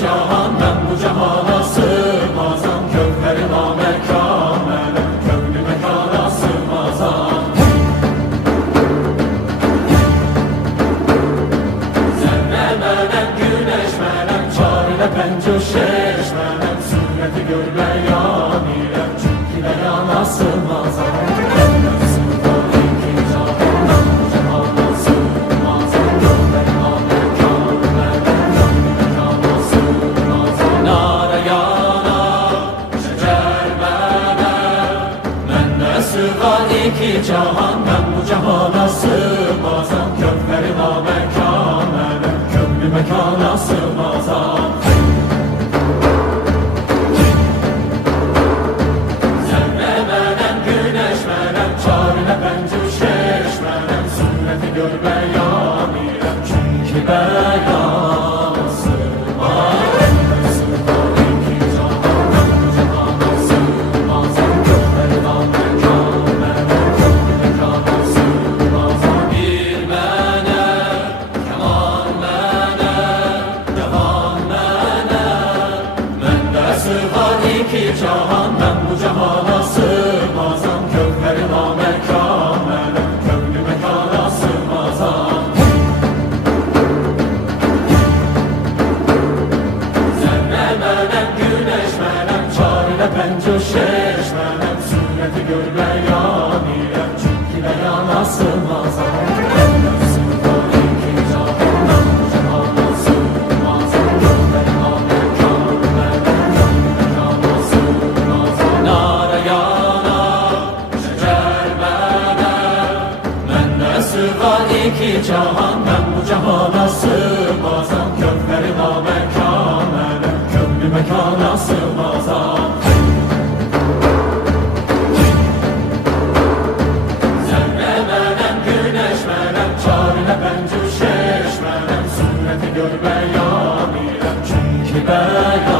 Cahan ben bu cahana sığmazam, kökleri namekamele, köklü mekana sığmazam. Zerre menem, güneş menem, çarine penco şeş menem, sünneti görmeyan ile, çünkü mekana sığmazam. İki cahan ben bu cahana sığmazam, kökleri namekamele, köklü mekana sığmazam. Zerre menem, güneş menem, çarine pencu şeş menem, sünneti görmeyan ile, çünkü beyan sığmazam. İki cahan ben bu cahana sığmazam, kökleri namekamele, köklü mekana sığmazam. Zerre menem, güneş menem, çarine penco şeş menem, sünneti görmeyan ile, çünkü mekana sığmazam. İki cahan ben bu cahana sığmazam, kökleri namekamele, köklü mekana sığmazam. Zerre menem, güneş menem, çarine pencu şeş menem, sünneti görmeyan ile, çünkü beyan